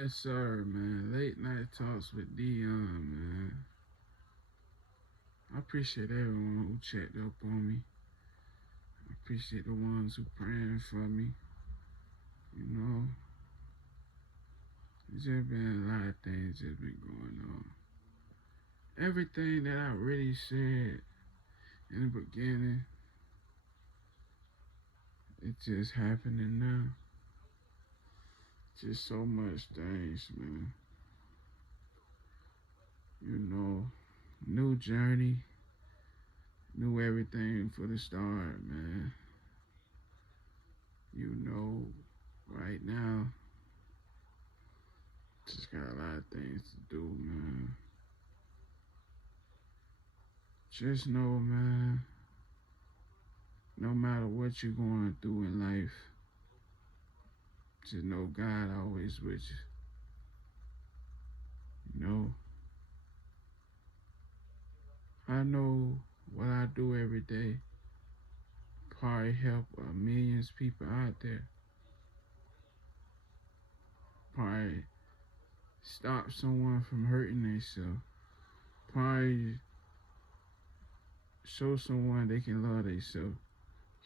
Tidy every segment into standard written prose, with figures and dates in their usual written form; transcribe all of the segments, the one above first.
Yes, sir, man. Late night talks with Dion, man. I appreciate everyone who checked up on me. I appreciate the ones who praying for me. You know, there's just been a lot of things that's been going on. Everything that I really said in the beginning, it's just happening now. Just so much things, man. You know, new journey, new everything for the start, man. You know, right now, just got a lot of things to do, man. Just know, man, no matter what you're going through in life, just know God always with you. You know, I know what I do every day probably help millions of people out there. Probably stop someone from hurting themselves. Probably show someone they can love themselves.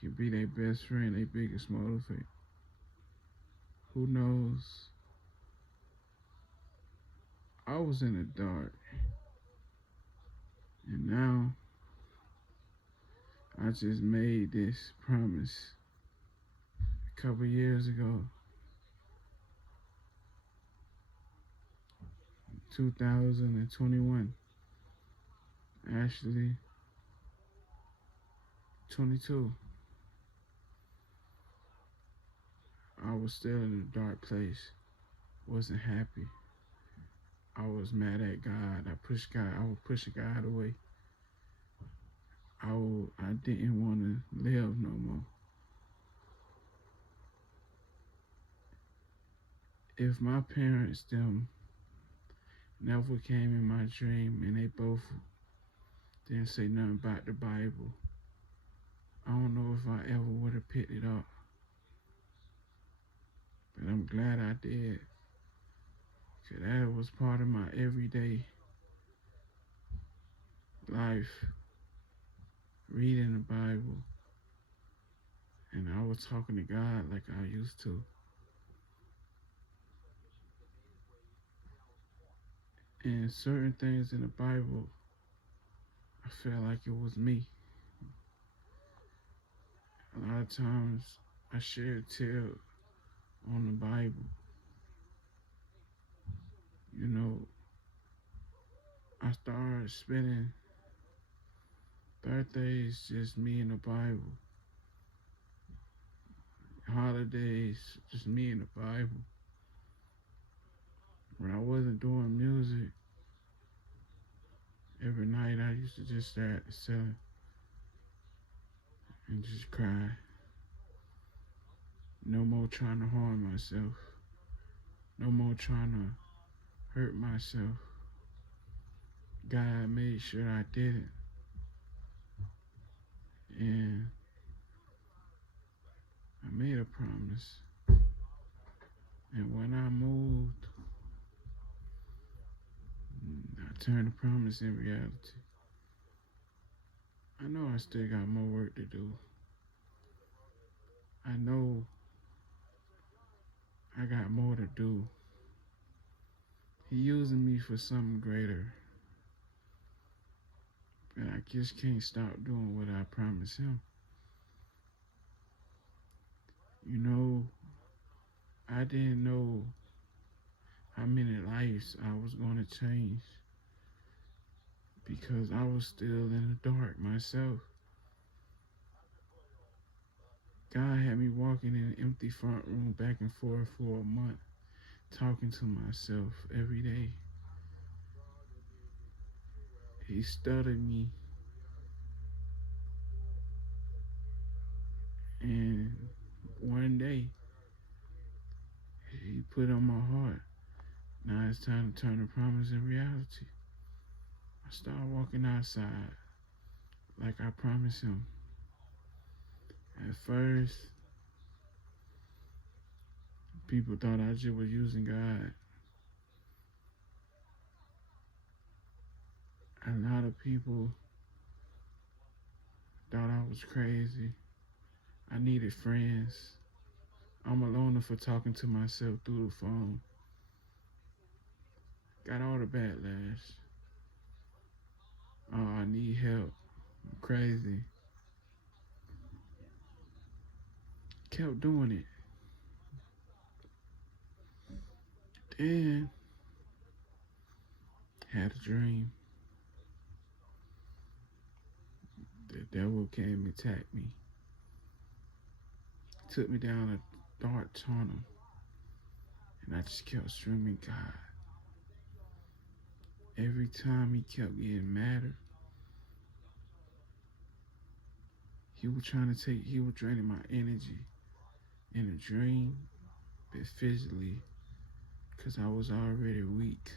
Can be their best friend, their biggest motivator. Who knows? I was in the dark, and now I just made this promise a couple years ago, 2021, actually 22. I was still in a dark place, wasn't happy. I was mad at God. I was pushing God away. I didn't want to live no more. If my parents them never came in my dream and they both didn't say nothing about the Bible, I don't know if I ever would have picked it up. But I'm glad I did. Cause that was part of my everyday life, reading the Bible. And I was talking to God like I used to. And certain things in the Bible, I felt like it was me. A lot of times I share a tale on the Bible. You know, I started spending birthdays just me and the Bible. Holidays, just me and the Bible. When I wasn't doing music, every night I used to just stare at the ceiling and just cry. No more trying to harm myself. No more trying to hurt myself. God made sure I didn't. And I made a promise. And when I moved, I turned the promise in reality. I know I still got more work to do. I know I got more to do. He using me for something greater. But I just can't stop doing what I promised him. You know, I didn't know how many lives I was going to change because I was still in the dark myself. God had me walking in an empty front room back and forth for a month, talking to myself every day. He studied me, and one day he put on my heart, now it's time to turn the promise in reality. I started walking outside like I promised him. At first, people thought I just was using God. A lot of people thought I was crazy. I needed friends. I'm a loner for talking to myself through the phone. Got all the backlash. Oh, I need help. I'm crazy. Kept doing it. Then had a dream. The devil came and attacked me. Took me down a dark tunnel. And I just kept screaming God. Every time he kept getting madder, he was draining my energy in a dream, but physically, because I was already weak.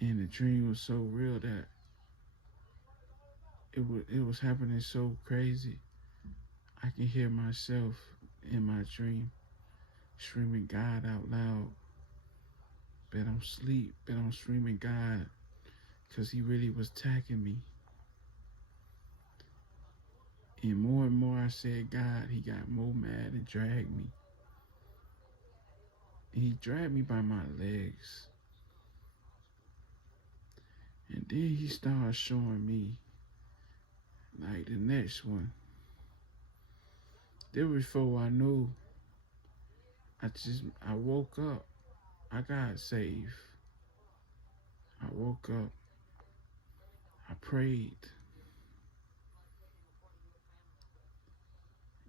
And the dream was so real that it was happening so crazy. I can hear myself in my dream screaming God out loud. But I'm asleep, but I'm screaming God because he really was attacking me. And more I said God, he got more mad and dragged me. And he dragged me by my legs. And then he started showing me, like, the next one. Then before I knew, I woke up. I got saved. I woke up. I prayed.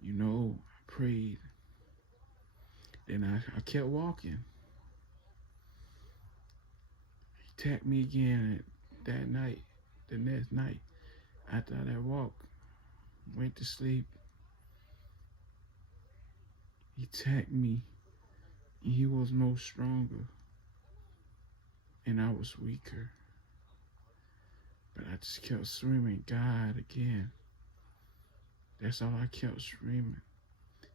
I prayed. Then I kept walking. He attacked me again that night, the next night. After that walk, went to sleep. He attacked me, and he was no stronger, and I was weaker. But I just kept screaming, God again. That's all I kept screaming.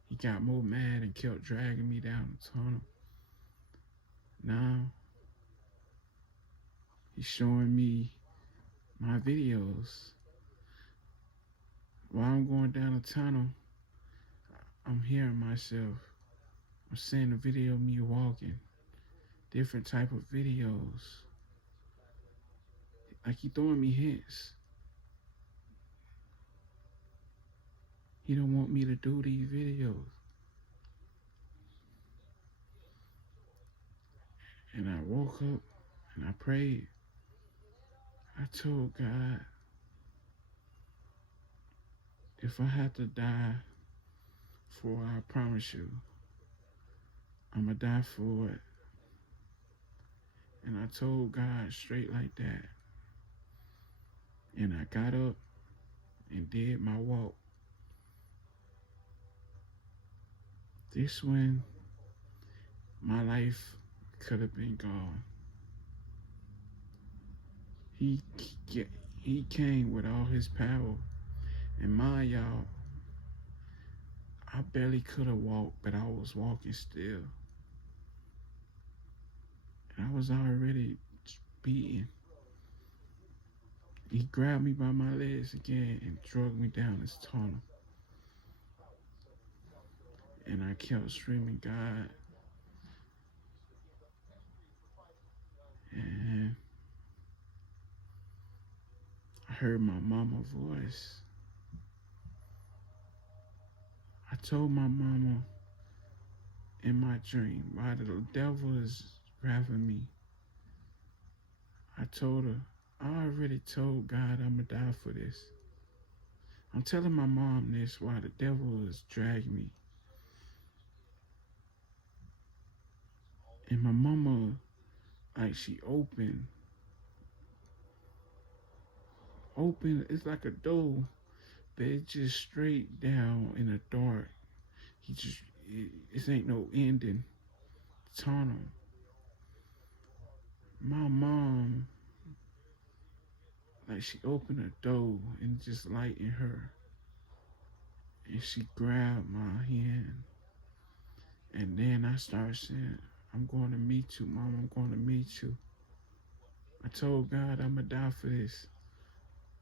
He got more mad and kept dragging me down the tunnel. Now, he's showing me my videos. While I'm going down the tunnel, I'm hearing myself. I'm seeing a video of me walking. Different type of videos. Like he throwing me hints. He don't want me to do these videos. And I woke up and I prayed. I told God, if I have to die for it, I promise you, I'm going to die for it. And I told God straight like that. And I got up and did my walk. This when my life could have been gone. He came with all his power. And mind y'all, I barely could have walked, but I was walking still. And I was already beaten. He grabbed me by my legs again and dragged me down this tunnel. And I kept screaming, God. And I heard my mama's voice. I told my mama in my dream why the devil is grabbing me. I told her, I already told God I'm gonna die for this. I'm telling my mom this why the devil is dragging me. And my mama, like she opened, it's like a door, but it's just straight down in the dark. It ain't no ending tunnel. My mom, like she opened a door and just light in her. And she grabbed my hand. And then I started saying, I'm going to meet you, Mom, I'm going to meet you. I told God I'ma die for this.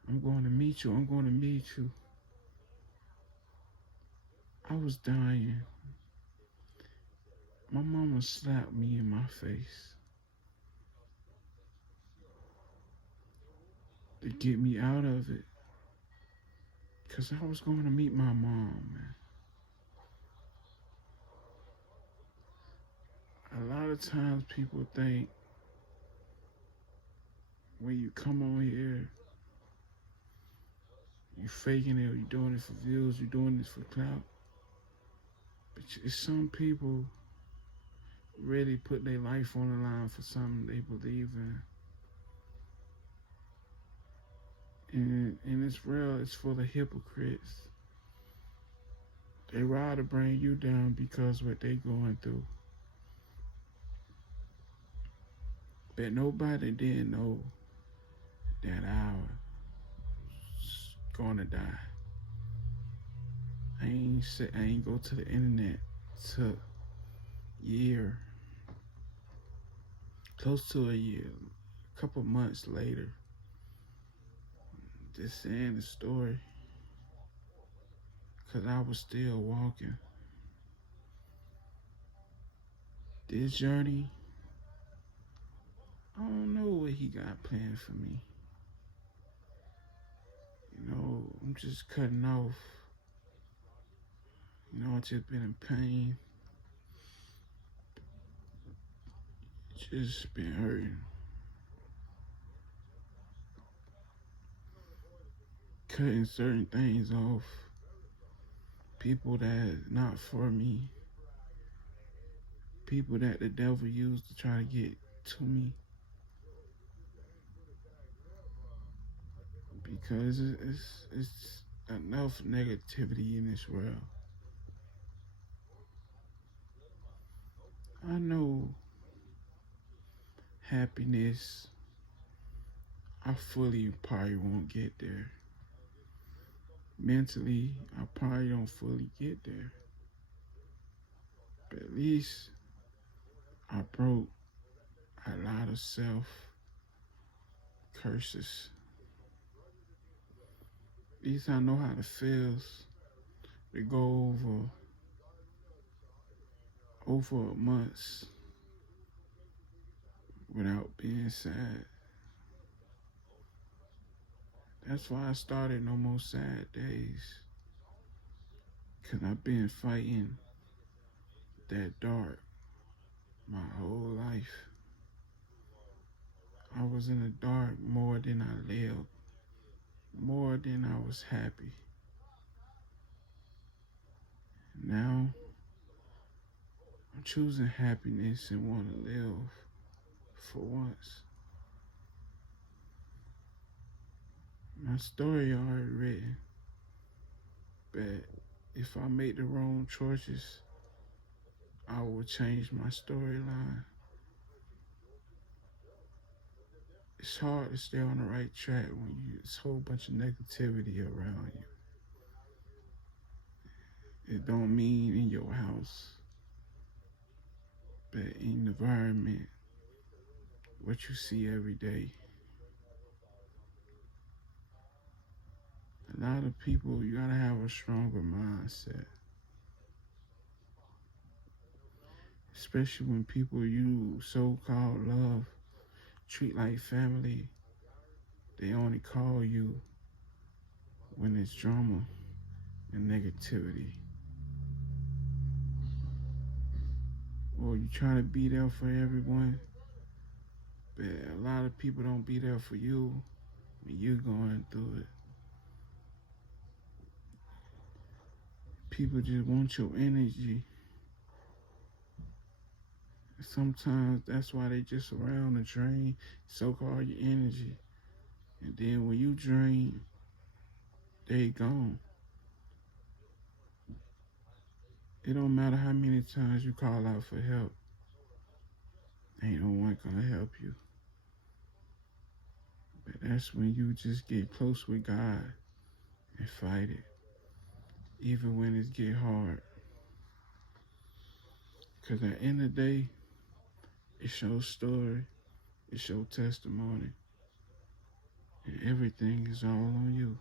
I'm going to meet you. I'm going to meet you. I was dying. My mama slapped me in my face to get me out of it. Because I was going to meet my mom, man. A lot of times people think when you come on here, you faking it or you doing it for views, you doing this for clout. But it's some people really put their life on the line for something they believe in. And it's real, it's full of hypocrites. They rather bring you down because what they going through. But nobody didn't know that I was gonna die. I ain't go to the internet till year, close to a year, a couple months later, just saying the story, cause I was still walking. This journey, I don't know what he got planned for me. You know, I'm just cutting off. You know, I just been in pain. Just been hurting. Cutting certain things off. People that not for me. People that the devil used to try to get to me. Because it's enough negativity in this world. I know happiness, I fully probably won't get there. Mentally, I probably don't fully get there. But at least I broke a lot of self curses. At least I know how it feels to go over months without being sad. That's why I started No More Sad Days. Cause I've been fighting that dark my whole life. I was in the dark more than I lived, more than I was happy. Now I'm choosing happiness and want to live for once. My story already written, but if I make the wrong choices, I will change my storyline. It's hard to stay on the right track when it's a whole bunch of negativity around you. It don't mean in your house, but in the environment, what you see every day. A lot of people, you gotta have a stronger mindset. Especially when people you so-called love treat like family. They only call you when it's drama and negativity. Or you try to be there for everyone, but a lot of people don't be there for you when you're going through it. People just want your energy. Sometimes that's why they just around to drain so-called your energy. And then when you drain, they gone. It don't matter how many times you call out for help. Ain't no one gonna help you. But that's when you just get close with God and fight it. Even when it get hard. Cause at the end of the day, it's your story. It's your testimony. And everything is all on you.